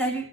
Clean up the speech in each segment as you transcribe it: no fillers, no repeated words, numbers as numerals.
Salut!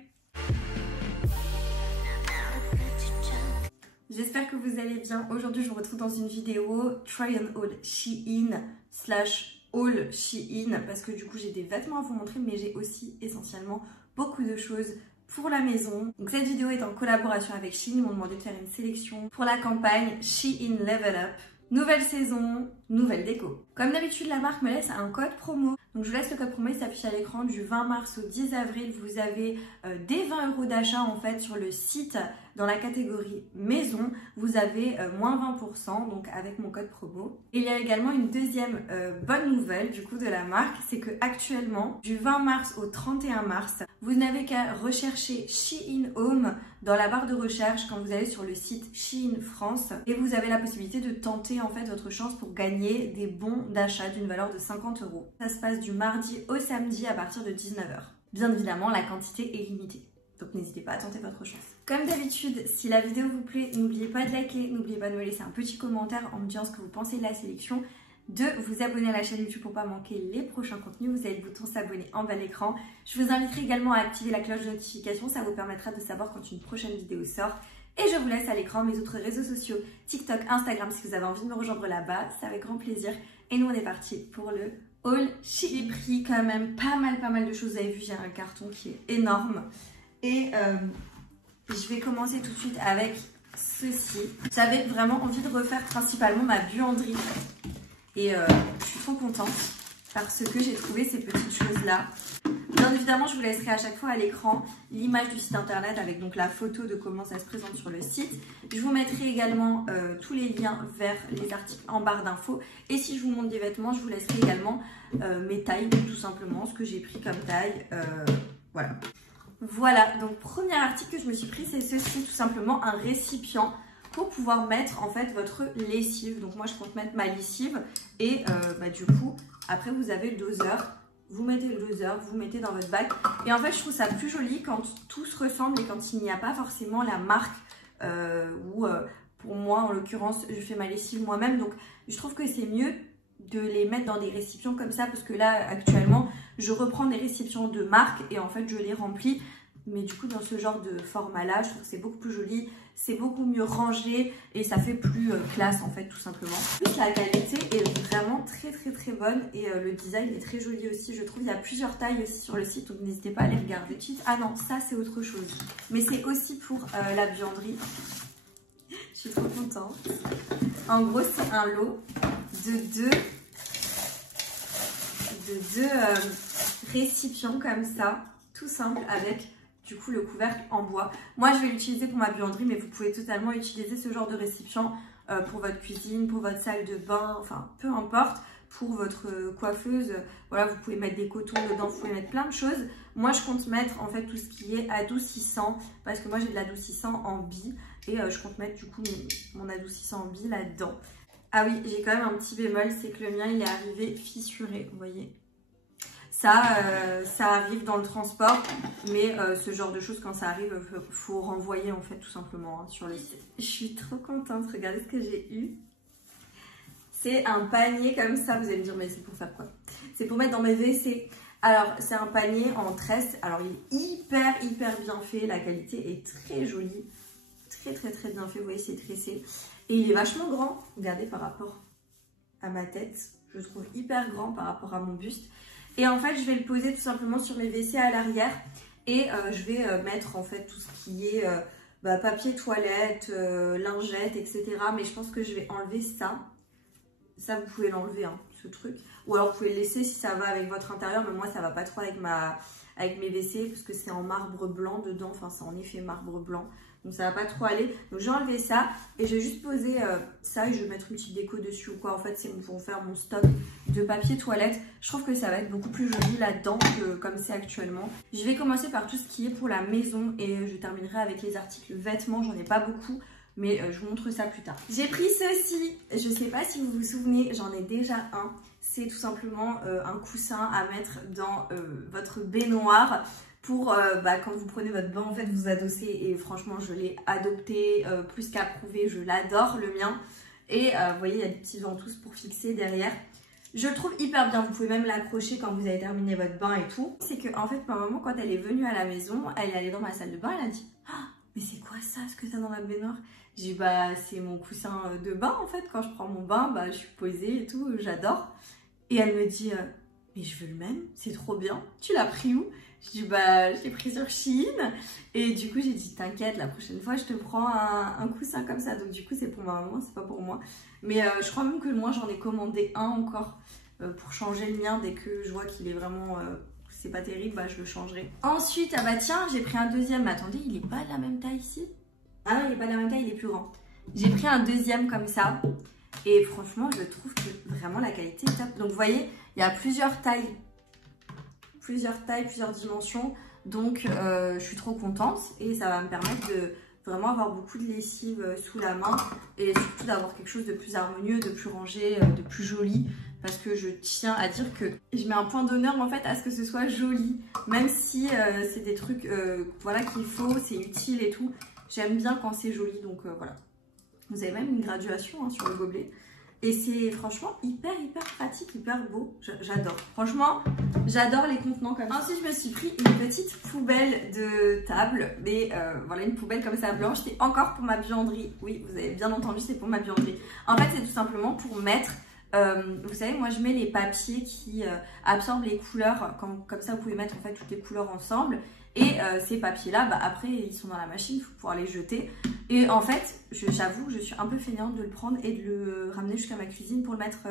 J'espère que vous allez bien. Aujourd'hui, je vous retrouve dans une vidéo Try and Haul Shein / Haul Shein parce que du coup, j'ai des vêtements à vous montrer, mais j'ai aussi essentiellement beaucoup de choses pour la maison. Donc cette vidéo est en collaboration avec Shein. Ils m'ont demandé de faire une sélection pour la campagne Shein Level Up. Nouvelle saison, nouvelle déco. Comme d'habitude, la marque me laisse un code promo. Donc je vous laisse le code promo, il s'affiche à l'écran du 20 mars au 10 avril. Vous avez des 20 € d'achat en fait sur le site dans la catégorie maison. Vous avez moins 20% donc avec mon code promo. Et il y a également une deuxième bonne nouvelle du coup de la marque, c'est que actuellement du 20 mars au 31 mars, vous n'avez qu'à rechercher Shein Home dans la barre de recherche quand vous allez sur le site Shein France et vous avez la possibilité de tenter en fait votre chance pour gagner des bons d'achat d'une valeur de 50 €. Ça se passe du mardi au samedi à partir de 19 h. Bien évidemment, la quantité est limitée. Donc n'hésitez pas à tenter votre chance. Comme d'habitude, si la vidéo vous plaît, n'oubliez pas de liker, n'oubliez pas de me laisser un petit commentaire en me disant ce que vous pensez de la sélection, de vous abonner à la chaîne YouTube pour ne pas manquer les prochains contenus. Vous avez le bouton s'abonner en bas de l'écran. Je vous inviterai également à activer la cloche de notification, ça vous permettra de savoir quand une prochaine vidéo sort. Et je vous laisse à l'écran mes autres réseaux sociaux, TikTok, Instagram, si vous avez envie de me rejoindre là-bas, c'est avec grand plaisir. Et nous on est parti pour le haul Shein. J'ai pris quand même pas mal de choses, vous avez vu j'ai un carton qui est énorme. Et je vais commencer tout de suite avec ceci. J'avais vraiment envie de refaire principalement ma buanderie. Et je suis trop contente parce que j'ai trouvé ces petites choses-là. Bien évidemment, je vous laisserai à chaque fois à l'écran l'image du site internet avec donc la photo de comment ça se présente sur le site. Je vous mettrai également tous les liens vers les articles en barre d'infos. Et si je vous montre des vêtements, je vous laisserai également mes tailles, tout simplement, ce que j'ai pris comme taille. Voilà. Voilà, donc premier article que je me suis pris, c'est ceci, tout simplement un récipient pour pouvoir mettre en fait votre lessive. Donc moi je compte mettre ma lessive et du coup après vous avez le doseur, vous mettez le doseur, vous mettez dans votre bac et en fait je trouve ça plus joli quand tout se ressemble et quand il n'y a pas forcément la marque pour moi en l'occurrence je fais ma lessive moi-même, donc je trouve que c'est mieux de les mettre dans des récipients comme ça parce que là actuellement je reprends des récipients de marque et en fait je les remplis, mais du coup dans ce genre de format là je trouve que c'est beaucoup plus joli, c'est beaucoup mieux rangé et ça fait plus classe en fait tout simplement. La qualité est vraiment très bonne et le design est très joli aussi, je trouve. Il y a plusieurs tailles aussi sur le site donc n'hésitez pas à les regarder. Ah non, ça c'est autre chose, mais c'est aussi pour la buanderie. Je suis trop contente. En gros c'est un lot de deux récipients comme ça, tout simple, avec du coup le couvercle en bois. Moi je vais l'utiliser pour ma buanderie, mais vous pouvez totalement utiliser ce genre de récipient pour votre cuisine, pour votre salle de bain, enfin peu importe, pour votre coiffeuse. Voilà, vous pouvez mettre des cotons dedans, vous pouvez mettre plein de choses. Moi je compte mettre en fait tout ce qui est adoucissant, parce que moi j'ai de l'adoucissant en bille et je compte mettre du coup mon adoucissant en bille là-dedans. Ah oui, j'ai quand même un petit bémol, c'est que le mien il est arrivé fissuré, vous voyez. Ça arrive dans le transport, mais ce genre de choses quand ça arrive, faut renvoyer en fait tout simplement sur le site. Je suis trop contente, regardez ce que j'ai eu. C'est un panier comme ça, vous allez me dire mais c'est pour faire quoi? C'est pour mettre dans mes WC. Alors c'est un panier en tresse, alors il est hyper bien fait, la qualité est très jolie, très bien fait, vous voyez c'est tressé. Et il est vachement grand, regardez par rapport à ma tête, je le trouve hyper grand par rapport à mon buste. Et en fait je vais le poser tout simplement sur mes WC à l'arrière et je vais mettre en fait tout ce qui est papier toilette, lingettes, etc. Mais je pense que je vais enlever ça. Ça vous pouvez l'enlever hein, ce truc. Ou alors vous pouvez le laisser si ça va avec votre intérieur, mais moi ça va pas trop avec mes WC parce que c'est en marbre blanc dedans, enfin c'est en effet marbre blanc. Donc ça va pas trop aller, donc j'ai enlevé ça et je vais juste poser ça et je vais mettre une petite déco dessus ou quoi. En fait c'est pour faire mon stock de papier toilette. Je trouve que ça va être beaucoup plus joli là-dedans que comme c'est actuellement. Je vais commencer par tout ce qui est pour la maison et je terminerai avec les articles vêtements. J'en ai pas beaucoup mais je vous montre ça plus tard. J'ai pris ceci, je sais pas si vous vous souvenez, j'en ai déjà un. C'est tout simplement un coussin à mettre dans votre baignoire. Pour quand vous prenez votre bain en fait vous adossez et franchement je l'ai adopté plus qu'approuvé, je l'adore le mien et vous voyez il y a des petits ventouses pour fixer derrière. Je le trouve hyper bien, vous pouvez même l'accrocher quand vous avez terminé votre bain et tout. C'est que en fait ma maman quand elle est venue à la maison, elle est allée dans ma salle de bain, elle a dit ah, mais c'est quoi ça ce que t'as dans la baignoire? J'ai dit bah c'est mon coussin de bain en fait, quand je prends mon bain, bah je suis posée et tout, j'adore. Et elle me dit mais je veux le même, c'est trop bien, tu l'as pris où? Je dis bah je l'ai pris sur Shein. Et du coup j'ai dit t'inquiète, la prochaine fois je te prends un coussin comme ça. Donc du coup c'est pour ma maman, c'est pas pour moi. Mais je crois même que moi j'en ai commandé un encore pour changer le mien. Dès que je vois qu'il est vraiment c'est pas terrible, bah je le changerai. Ensuite ah bah tiens j'ai pris un deuxième. Mais attendez, il est pas de la même taille ici? Ah non, il est pas de la même taille, il est plus grand. J'ai pris un deuxième comme ça. Et franchement je trouve que vraiment la qualité est top. Donc vous voyez, il y a plusieurs tailles, plusieurs dimensions. Donc je suis trop contente et ça va me permettre de vraiment avoir beaucoup de lessive sous la main et surtout d'avoir quelque chose de plus harmonieux, de plus rangé, de plus joli, parce que je tiens à dire que je mets un point d'honneur en fait à ce que ce soit joli, même si c'est des trucs voilà qu'il faut, c'est utile et tout. J'aime bien quand c'est joli, donc voilà. Vous avez même une graduation hein, sur le gobelet. Et c'est franchement hyper pratique, hyper beau. J'adore. Franchement, j'adore les contenants comme ça. Ensuite, je me suis pris une petite poubelle de table. Mais voilà, une poubelle comme ça blanche. C'est encore pour ma buanderie. Oui, vous avez bien entendu, c'est pour ma buanderie. En fait, c'est tout simplement pour mettre... vous savez, moi, je mets les papiers qui absorbent les couleurs. Comme ça, vous pouvez mettre en fait toutes les couleurs ensemble. Et ces papiers-là, bah, après, ils sont dans la machine, il faut pouvoir les jeter. Et en fait, j'avoue, je suis un peu fainéante de le prendre et de le ramener jusqu'à ma cuisine pour le mettre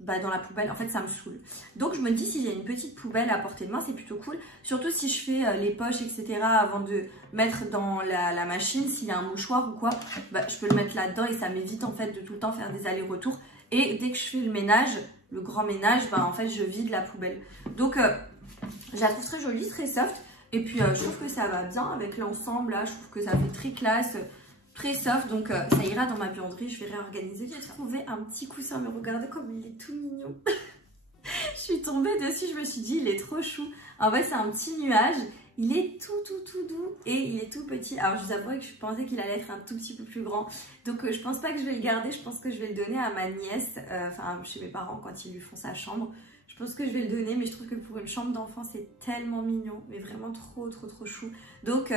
bah, dans la poubelle. En fait, ça me saoule. Donc, je me dis, s'il y a une petite poubelle à portée de main, c'est plutôt cool. Surtout si je fais les poches, etc. avant de mettre dans la machine. S'il y a un mouchoir ou quoi, bah, je peux le mettre là-dedans et ça m'évite en fait de tout le temps faire des allers-retours. Et dès que je fais le ménage, le grand ménage, bah, en fait, je vide la poubelle. Donc, je la trouve très jolie, très soft. Et puis je trouve que ça va bien avec l'ensemble là, je trouve que ça fait très classe, très soft, donc ça ira dans ma buanderie, je vais réorganiser. J'ai trouvé un petit coussin, mais regardez comme il est tout mignon. Je suis tombée dessus, je me suis dit il est trop chou. En fait c'est un petit nuage, il est tout doux et il est tout petit. Alors je vous avoue que je pensais qu'il allait être un tout petit peu plus grand, donc je pense pas que je vais le garder, je pense que je vais le donner à ma nièce, enfin chez mes parents quand ils lui font sa chambre. Je pense que je vais le donner, mais je trouve que pour une chambre d'enfant, c'est tellement mignon, mais vraiment trop chou. Donc,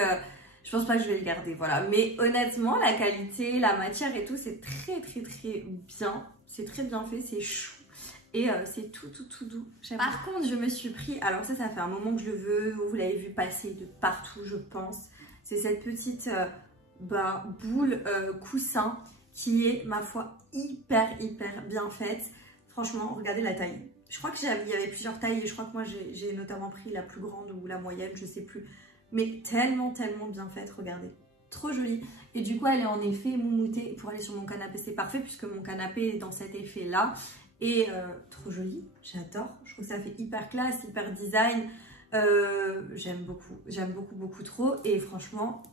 je pense pas que je vais le garder, voilà. Mais honnêtement, la qualité, la matière et tout, c'est très bien. C'est très bien fait, c'est chou. Et c'est tout doux. Par contre, je me suis pris, alors ça fait un moment que je le veux, vous l'avez vu passer de partout, je pense. C'est cette petite boule coussin qui est, ma foi, hyper bien faite. Franchement, regardez la taille. Je crois qu'il y avait plusieurs tailles et je crois que moi j'ai notamment pris la plus grande ou la moyenne, je sais plus. Mais tellement bien faite, regardez. Trop jolie. Et du coup, elle est en effet moumoutée pour aller sur mon canapé. C'est parfait puisque mon canapé est dans cet effet-là. Et trop jolie, j'adore. Je trouve que ça fait hyper classe, hyper design. J'aime beaucoup trop. Et franchement,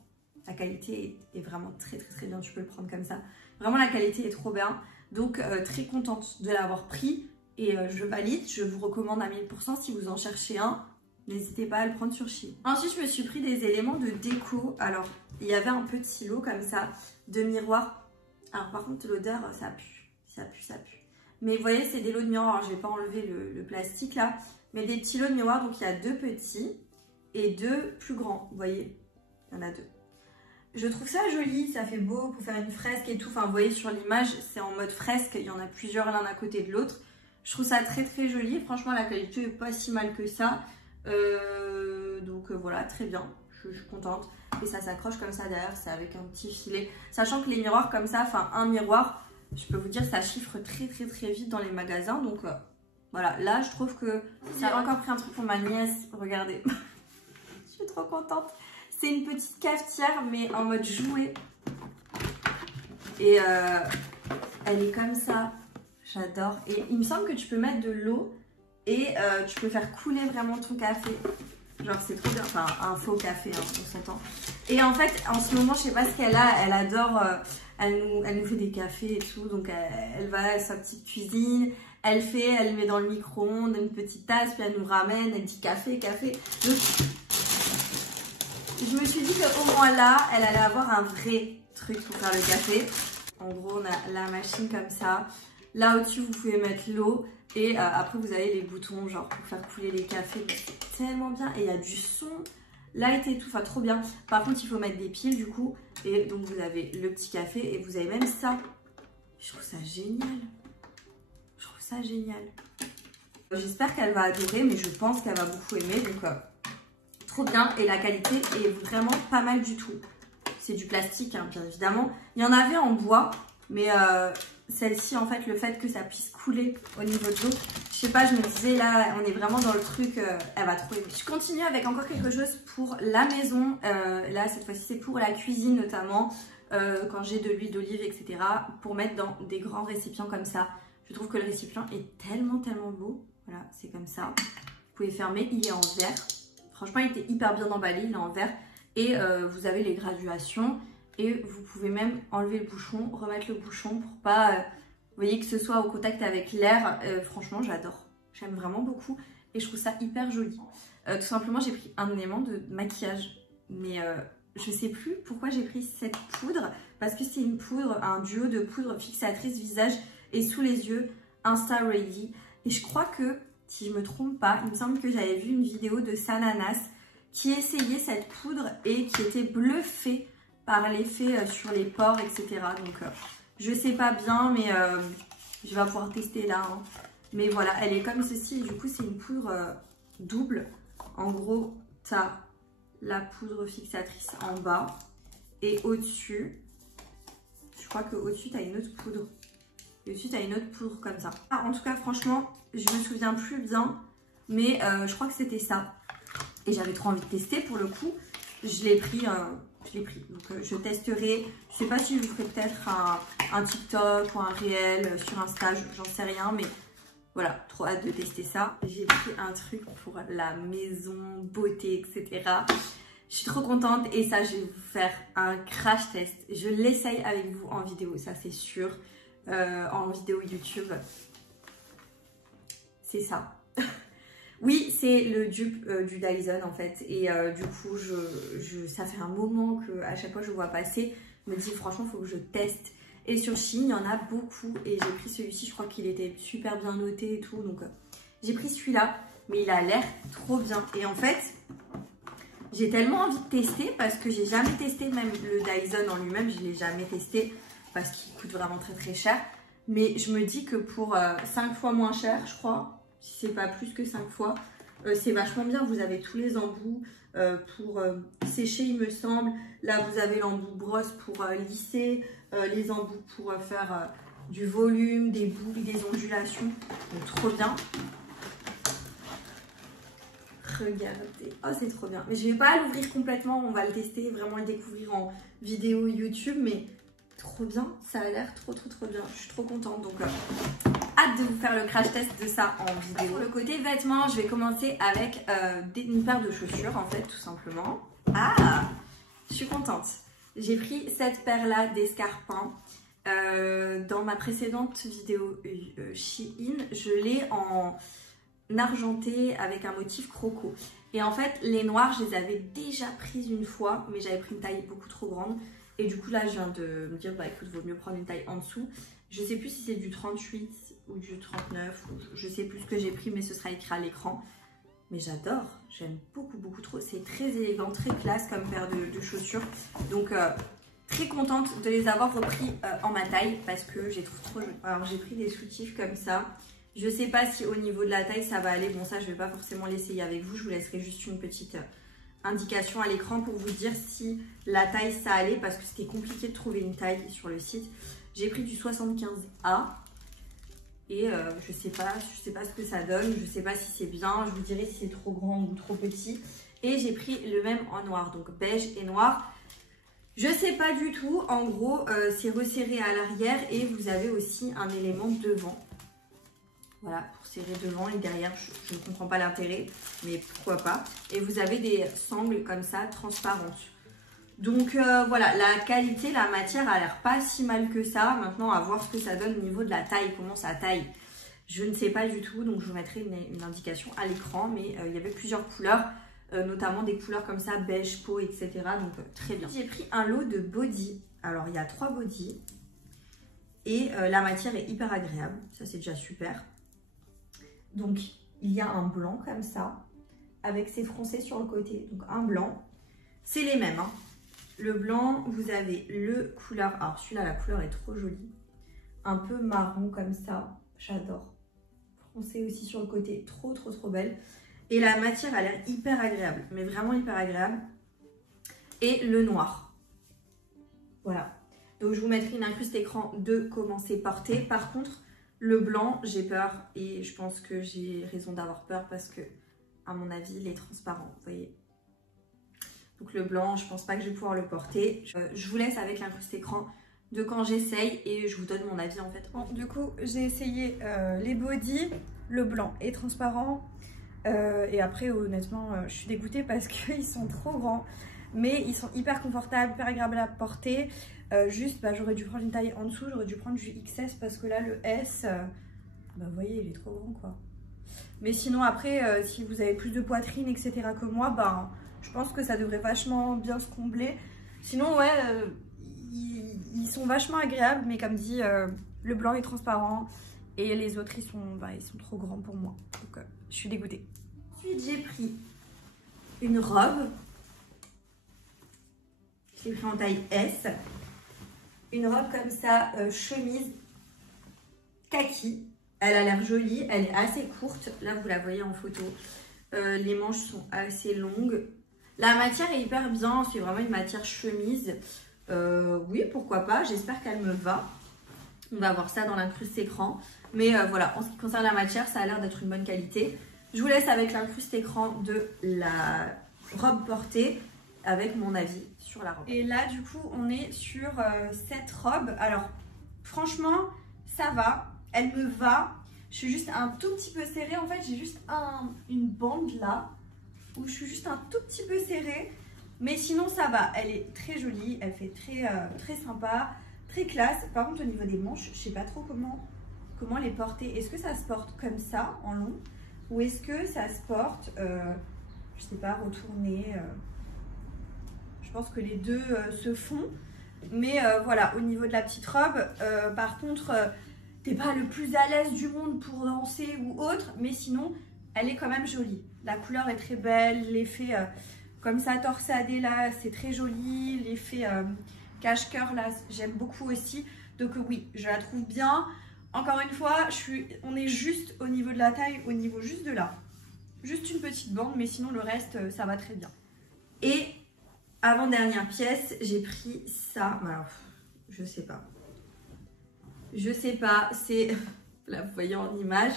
la qualité est vraiment très bien. Tu peux le prendre comme ça. Vraiment, la qualité est trop bien. Donc, très contente de l'avoir pris. Et je valide, je vous recommande à 1000% si vous en cherchez un, n'hésitez pas à le prendre sur Shein. Ensuite, je me suis pris des éléments de déco. Alors, il y avait un petit lot comme ça, de miroirs. Alors par contre, l'odeur, ça pue. Mais vous voyez, c'est des lots de miroirs. Alors, je vais pas enlever le plastique là, mais des petits lots de miroirs. Donc, il y a 2 petits et 2 plus grands. Vous voyez, il y en a 2. Je trouve ça joli, ça fait beau pour faire une fresque et tout. Enfin, vous voyez sur l'image, c'est en mode fresque. Il y en a plusieurs l'un à côté de l'autre. Je trouve ça très joli. Franchement, la qualité n'est pas si mal que ça. Donc voilà, très bien. Je suis contente. Et ça s'accroche comme ça derrière, c'est avec un petit filet. Sachant que les miroirs comme ça, enfin un miroir, je peux vous dire, ça chiffre très vite dans les magasins. Donc voilà, là je trouve que j'ai encore pris un truc pour ma nièce. Regardez, je suis trop contente. C'est une petite cafetière mais en mode jouet. Et elle est comme ça. J'adore. Et il me semble que tu peux mettre de l'eau et tu peux faire couler vraiment ton café. Genre c'est trop bien. Enfin un faux café, hein, on s'entend. Et en fait en ce moment je sais pas ce qu'elle a. Elle adore, elle nous fait des cafés et tout. Donc elle va à sa petite cuisine. Elle met dans le micro-ondes une petite tasse. Puis elle nous ramène, elle dit café. Donc je me suis dit qu'au moins là elle allait avoir un vrai truc pour faire le café. En gros on a la machine comme ça. Là au-dessus vous pouvez mettre l'eau et après vous avez les boutons genre pour faire couler les cafés. C'est tellement bien et il y a du son, light et tout, enfin trop bien. Par contre il faut mettre des piles du coup et donc vous avez le petit café et vous avez même ça. Je trouve ça génial. Je trouve ça génial. J'espère qu'elle va adorer mais je pense qu'elle va beaucoup aimer donc trop bien et la qualité est vraiment pas mal du tout. C'est du plastique hein, bien évidemment. Il y en avait en bois mais celle-ci en fait le fait que ça puisse couler au niveau de l'eau, je sais pas, je me disais là on est vraiment dans le truc, elle va trop aimer. Je continue avec encore quelque chose pour la maison, là cette fois-ci c'est pour la cuisine notamment, quand j'ai de l'huile d'olive etc. pour mettre dans des grands récipients comme ça. Je trouve que le récipient est tellement beau, voilà c'est comme ça. Vous pouvez fermer, il est en verre, franchement il était hyper bien emballé, il est en verre et vous avez les graduations. Et vous pouvez même enlever le bouchon, remettre le bouchon pour pas, vous voyez, que ce soit au contact avec l'air. Franchement, j'adore. J'aime vraiment beaucoup et je trouve ça hyper joli. Tout simplement, j'ai pris un élément de maquillage. Mais je sais plus pourquoi j'ai pris cette poudre. Parce que c'est une poudre, un duo de poudre fixatrice visage et sous les yeux, Insta Ready. Et je crois que, si je me trompe pas, il me semble que j'avais vu une vidéo de Sananas qui essayait cette poudre et qui était bluffée par l'effet sur les pores, etc. Donc, je sais pas bien, mais je vais pouvoir tester là. Hein. Mais voilà, elle est comme ceci. Et du coup, c'est une poudre double. En gros, tu as la poudre fixatrice en bas. Et au-dessus, je crois qu'au-dessus, tu as une autre poudre. Et au-dessus, tu as une autre poudre comme ça. Ah, en tout cas, franchement, je me souviens plus bien. Mais je crois que c'était ça. Et j'avais trop envie de tester pour le coup. Je l'ai pris... donc je testerai, je sais pas si je vous ferai peut-être un TikTok ou un réel sur Insta, j'en sais rien, mais voilà, trop hâte de tester ça. J'ai pris un truc pour la maison, beauté, etc. Je suis trop contente et ça, je vais vous faire un crash test. Je l'essaye avec vous en vidéo, ça c'est sûr, en vidéo YouTube. C'est ça. Oui, c'est le dupe du Dyson en fait et du coup ça fait un moment que à chaque fois je le vois passer, je me dis franchement il faut que je teste et sur Shein il y en a beaucoup et j'ai pris celui-ci, je crois qu'il était super bien noté et tout donc j'ai pris celui-là mais il a l'air trop bien et en fait j'ai tellement envie de tester parce que j'ai jamais testé même le Dyson en lui-même, je l'ai jamais testé parce qu'il coûte vraiment très cher mais je me dis que pour 5 fois moins cher je crois, si c'est pas plus que 5 fois, c'est vachement bien. Vous avez tous les embouts pour sécher il me semble. Là vous avez l'embout brosse pour lisser, les embouts pour faire du volume, des boucles, des ondulations. Donc trop bien. Regardez, oh c'est trop bien. Mais je vais pas l'ouvrir complètement, on va le tester, vraiment le découvrir en vidéo YouTube. Mais trop bien, ça a l'air trop bien. Je suis trop contente donc... hâte de vous faire le crash test de ça en vidéo. Pour le côté vêtements, je vais commencer avec une paire de chaussures en fait tout simplement. Ah, je suis contente. J'ai pris cette paire là d'escarpins. Dans ma précédente vidéo Shein, je l'ai en argenté avec un motif croco. Et en fait les noirs je les avais déjà prises une fois mais j'avais pris une taille beaucoup trop grande. Et du coup là je viens de me dire bah écoute vaut mieux prendre une taille en dessous. Je sais plus si c'est du 38 ou du 39, ou je sais plus ce que j'ai pris mais ce sera écrit à l'écran. Mais j'adore, j'aime beaucoup trop, c'est très élégant, très classe comme paire de chaussures. Donc très contente de les avoir repris en ma taille parce que j'ai trouvé trop joli. Alors j'ai pris des soutifs comme ça. Je sais pas si au niveau de la taille ça va aller, bon ça je vais pas forcément l'essayer avec vous, je vous laisserai juste une petite indication à l'écran pour vous dire si la taille ça allait parce que c'était compliqué de trouver une taille sur le site. J'ai pris du 75A et je sais pas ce que ça donne, je sais pas si c'est bien, je vous dirai si c'est trop grand ou trop petit. Et j'ai pris le même en noir, donc beige et noir. Je sais pas du tout, en gros c'est resserré à l'arrière et vous avez aussi un élément devant. Voilà, pour serrer devant et derrière, je ne comprends pas l'intérêt, mais pourquoi pas. Et vous avez des sangles comme ça, transparentes. Donc voilà, la qualité, la matière a l'air pas si mal que ça. Maintenant, à voir ce que ça donne au niveau de la taille, comment ça taille. Je ne sais pas du tout, donc je vous mettrai une indication à l'écran. Mais il y avait plusieurs couleurs, notamment des couleurs comme ça, beige, peau, etc. Donc très bien. J'ai pris un lot de body. Alors, il y a 3 body. Et la matière est hyper agréable, ça c'est déjà super. Donc il y a un blanc comme ça, avec ses froncés sur le côté, donc un blanc. C'est les mêmes, hein. Le blanc, vous avez le couleur, alors celui-là la couleur est trop jolie, un peu marron comme ça, j'adore. Froncé aussi sur le côté, trop belle. Et la matière a l'air hyper agréable, mais vraiment hyper agréable. Et le noir, voilà. Donc je vous mettrai une incruste écran de comment c'est porté. Par contre, le blanc, j'ai peur et je pense que j'ai raison d'avoir peur parce que, à mon avis, il est transparent, vous voyez. Donc le blanc, je pense pas que je vais pouvoir le porter. Je vous laisse avec l'incruste écran de quand j'essaye et je vous donne mon avis en fait. Bon, du coup, j'ai essayé les body, le blanc est transparent. Et après, honnêtement, je suis dégoûtée parce qu'ils sont trop grands. Mais ils sont hyper confortables, hyper agréables à porter. Juste, bah, j'aurais dû prendre une taille en dessous, j'aurais dû prendre du XS parce que là, le S, bah, vous voyez, il est trop grand quoi. Mais sinon, après, si vous avez plus de poitrine, etc. que moi, bah, je pense que ça devrait vachement bien se combler. Sinon, ouais, ils sont vachement agréables, mais comme dit, le blanc est transparent et les autres, ils sont trop grands pour moi. Donc, je suis dégoûtée. Ensuite, j'ai pris une robe. J'ai pris en taille S. Une robe comme ça, chemise kaki. Elle a l'air jolie, elle est assez courte. Là, vous la voyez en photo. Les manches sont assez longues. La matière est hyper bien, c'est vraiment une matière chemise. Oui, pourquoi pas, j'espère qu'elle me va. On va voir ça dans l'incruste écran. Mais voilà, en ce qui concerne la matière, ça a l'air d'être une bonne qualité. Je vous laisse avec l'incruste écran de la robe portée avec mon avis sur la robe. Et là, du coup, on est sur cette robe. Alors, franchement, ça va, elle me va. Je suis juste un tout petit peu serrée. En fait, j'ai juste une bande là où je suis juste un tout petit peu serrée. Mais sinon, ça va. Elle est très jolie. Elle fait très sympa, très classe. Par contre, au niveau des manches, je sais pas trop comment les porter. Est-ce que ça se porte comme ça, en long? Ou est-ce que ça se porte, je sais pas, retourné je pense que les deux se font. Mais voilà, au niveau de la petite robe, par contre, t'es pas le plus à l'aise du monde pour danser ou autre. Mais sinon, elle est quand même jolie. La couleur est très belle. L'effet comme ça torsadé là, c'est très joli. L'effet cache-cœur là, j'aime beaucoup aussi. Donc oui, je la trouve bien. Encore une fois, on est juste au niveau de la taille, au niveau juste de là. Juste une petite bande, mais sinon le reste, ça va très bien. Et avant-dernière pièce, j'ai pris ça. Alors, je sais pas. Je sais pas, c'est... Là, vous voyez en image.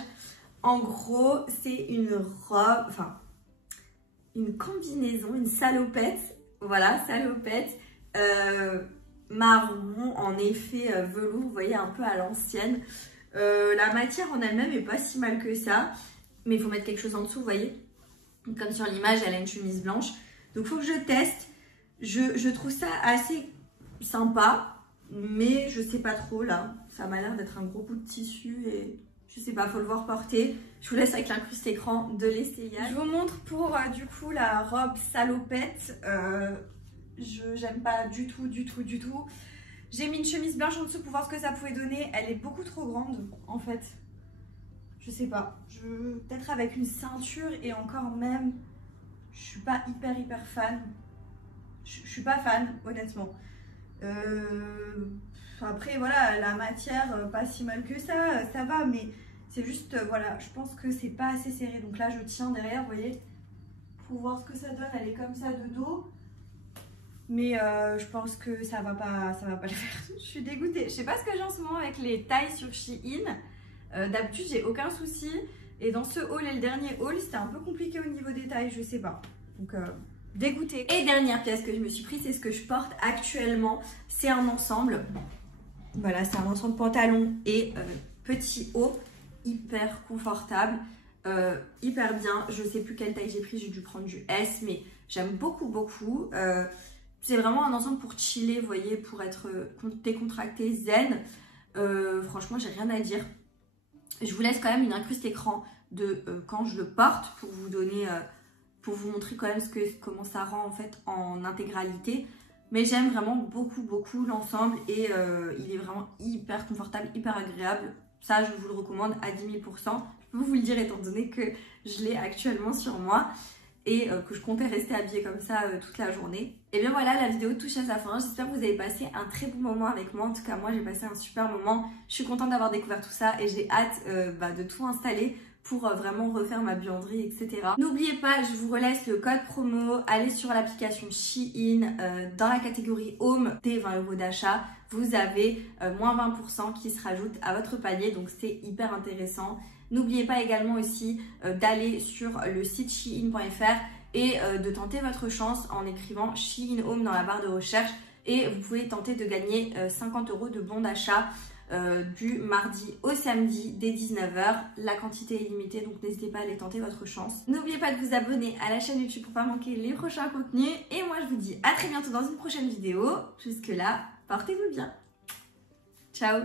En gros, c'est une robe, enfin, une combinaison, une salopette. Voilà, salopette. Marron, en effet velours, vous voyez, un peu à l'ancienne. La matière en elle-même est pas si mal que ça, mais il faut mettre quelque chose en dessous, vous voyez. Comme sur l'image, elle a une chemise blanche. Donc, il faut que je teste. Je trouve ça assez sympa, mais je sais pas trop là. Ça m'a l'air d'être un gros bout de tissu et je sais pas, faut le voir porter. Je vous laisse avec l'incruste écran de l'essayage. Je vous montre pour du coup la robe salopette. J'aime pas du tout. J'ai mis une chemise blanche en dessous pour voir ce que ça pouvait donner. Elle est beaucoup trop grande en fait. Je sais pas. Peut-être avec une ceinture et encore même, je suis pas hyper fan. Je suis pas fan, honnêtement. Après, voilà, la matière, pas si mal que ça va, mais c'est juste, voilà, je pense que c'est pas assez serré. Donc là, je tiens derrière, vous voyez, pour voir ce que ça donne. Elle est comme ça de dos. Mais je pense que ça va pas le faire. Je suis dégoûtée. Je sais pas ce que j'ai en ce moment avec les tailles sur Shein. D'habitude, j'ai aucun souci. Et dans ce haul et le dernier haul, c'était un peu compliqué au niveau des tailles, je sais pas. Donc, dégoûtée. Et dernière pièce que je me suis prise, c'est ce que je porte actuellement. C'est un ensemble. Voilà, c'est un ensemble pantalon et petit haut. Hyper confortable. Hyper bien. Je sais plus quelle taille j'ai pris. J'ai dû prendre du S, mais j'aime beaucoup. C'est vraiment un ensemble pour chiller, vous voyez, pour être décontracté, zen. Franchement, j'ai rien à dire. Je vous laisse quand même une incruste écran de quand je le porte pour vous donner, pour vous montrer quand même comment ça rend en fait en intégralité. Mais j'aime vraiment beaucoup l'ensemble et il est vraiment hyper confortable, hyper agréable. Ça, je vous le recommande à 10 000%. Je peux vous le dire étant donné que je l'ai actuellement sur moi et que je comptais rester habillée comme ça toute la journée. Et bien voilà, la vidéo touche à sa fin. J'espère que vous avez passé un très bon moment avec moi. En tout cas, moi, j'ai passé un super moment. Je suis contente d'avoir découvert tout ça et j'ai hâte de tout installer pour vraiment refaire ma buanderie, etc. N'oubliez pas, je vous relaisse le code promo. Allez sur l'application Shein. Dans la catégorie Home, dès 20 € d'achat, vous avez moins 20% qui se rajoute à votre panier. Donc c'est hyper intéressant. N'oubliez pas également aussi d'aller sur le site shein.fr et de tenter votre chance en écrivant Shein Home dans la barre de recherche. Et vous pouvez tenter de gagner 50 € de bons d'achat du mardi au samedi dès 19 h. La quantité est limitée, donc n'hésitez pas à aller tenter votre chance. N'oubliez pas de vous abonner à la chaîne YouTube pour pas manquer les prochains contenus. Et moi, je vous dis à très bientôt dans une prochaine vidéo. Jusque là, portez-vous bien. Ciao!